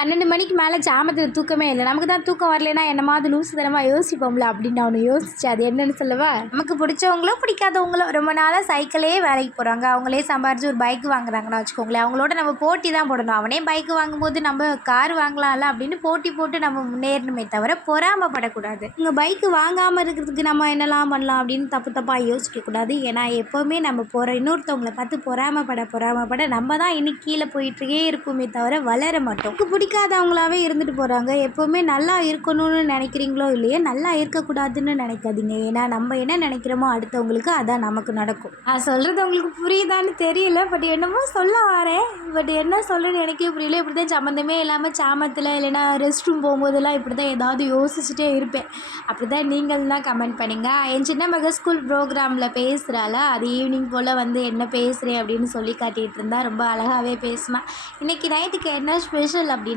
12 மணிக்கு மேலே ஜாமத்தில் தூக்கமே இல்லை. நமக்கு தான் தூக்கம் வரலைன்னா என்னமாவது லூசுத்தனமாக யோசிப்போம்ல அப்படின்னு நான் ஒன்று யோசிச்சேன். அது என்னன்னு சொல்லவா? நமக்கு பிடிச்சவங்களோ பிடிக்காதவங்களோ ரொம்ப நாளாக சைக்கிளே வேலைக்கு போகிறாங்க, அவங்களே சம்பாரிச்சு ஒரு பைக் வாங்குறாங்கன்னு வச்சுக்கோங்களேன். அவங்களோட நம்ம போட்டி தான் போடணும். அவனே பைக் வாங்கும்போது நம்ம கார் வாங்கலாம்ல அப்படின்னு போட்டி போட்டு நம்ம முன்னேறணுமே தவிர பொறாமப்படக்கூடாது. இவங்க பைக்கு வாங்காமல் இருக்கிறதுக்கு நம்ம என்னெல்லாம் பண்ணலாம் அப்படின்னு தப்பாக யோசிக்கக்கூடாது. ஏன்னா எப்போவுமே நம்ம இன்னொருத்தவங்களை பார்த்து பொறாமப்பட நம்ம தான் இன்னைக்கு கீழே போயிட்டே இருப்போமே தவிர வளர மாட்டோம். பிடிக்காதவங்களாவே இருந்துட்டு போகிறாங்க. எப்போவுமே நல்லா இருக்கணும்னு நினைக்கிறீங்களோ இல்லையோ, நல்லா இருக்கக்கூடாதுன்னு நினைக்காதீங்க. ஏன்னா நம்ம என்ன நினைக்கிறோமோ அடுத்தவங்களுக்கு அதான் நமக்கு நடக்கும். நான் சொல்கிறது உங்களுக்கு புரியுதான்னு தெரியல, பட் என்னமோ சொல்ல வரேன். பட் என்ன சொல்லுன்னு எனக்கே புரியல. இப்படி தான் சம்மந்தமே இல்லாமல் சாமத்தில் இல்லைன்னா ரெஸ்ட் ரூம் போகும்போதெல்லாம் இப்படி தான் ஏதாவது யோசிச்சுட்டே இருப்பேன். அப்படி தான் நீங்கள் தான் கமெண்ட் பண்ணுங்க. என் சின்ன மக ஸ்கூல் ப்ரோக்ராமில் பேசுகிறாள். அது ஈவினிங் போல் வந்து என்ன பேசுகிறேன் அப்படின்னு சொல்லி காட்டிகிட்டு இருந்தா. ரொம்ப அழகாகவே பேசினேன். இன்றைக்கி நைட்டுக்கு என்ன ஸ்பெஷல் அப்படின்னா,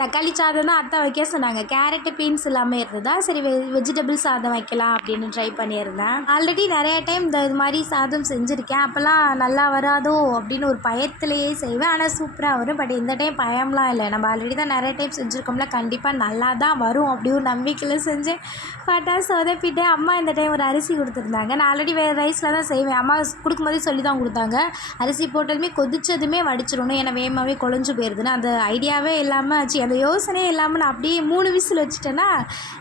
தக்காளி சாதம் தான் அத்தை வைக்க சொன்னாங்க. கேரட்டு பீன்ஸ் இல்லாமல் இருந்ததா, சரி வெஜிடபிள் சாதம் வைக்கலாம் அப்படின்னு ட்ரை பண்ணியிருந்தேன். ஆல்ரெடி நிறைய டைம் இது மாதிரி சாதம் செஞ்சுருக்கேன். அப்போல்லாம் நல்லா வராதோ அப்படின்னு ஒரு பயத்திலேயே செய்வேன். ஆனால் சூப்பராக வரும். பட் இந்த டைம் பயம்லாம் இல்லை. நம்ம ஆல்ரெடி தான் நிறைய டைம் செஞ்சுருக்கோம்ல, கண்டிப்பாக நல்லா தான் வரும் அப்படி ஒரு நம்பிக்கையில் செஞ்சேன். பட்டா சொதப்பிட்டு அம்மா இந்த டைம் ஒரு அரிசி கொடுத்துருந்தாங்க. நான் ஆல்ரெடி வேறு ரைஸில் தான் செய்வேன். அம்மா கொடுக்கும்போதே சொல்லி தான் கொடுத்தாங்க. அரிசி போட்டதுமே கொதிச்சதுமே வடிச்சிடணும், ஏன்னா வேகமாகவே குழஞ்சு போயிடுதுன்னு. அந்த ஐடியாவே இல்லாமல் அந்த யோசனையே இல்லாமல் நான் அப்படியே 3 விசில் வச்சுட்டேன்னா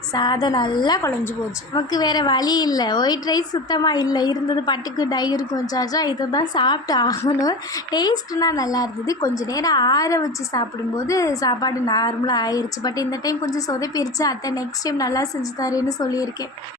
சாதம் நல்லா குழஞ்சி போச்சு. நமக்கு வேறு வழி இல்லை. ஒயிட் ரைஸ் சுத்தமாக இல்லை. இருந்தது பட்டுக்கு டயரு கொஞ்சாச்சா இதை தான் சாப்பிட்டு ஆகணும். டேஸ்ட்டுனால் நல்லா இருந்தது. கொஞ்சம் நேரம் ஆற வச்சு சாப்பிடும்போது சாப்பாடு நார்மலாக ஆயிடுச்சு. பட் இந்த டைம் கொஞ்சம் சொதப்பிடுச்சு. அத்தை நெக்ஸ்ட் டைம் நல்லா செஞ்சு தரேன்னு சொல்லியிருக்கேன்.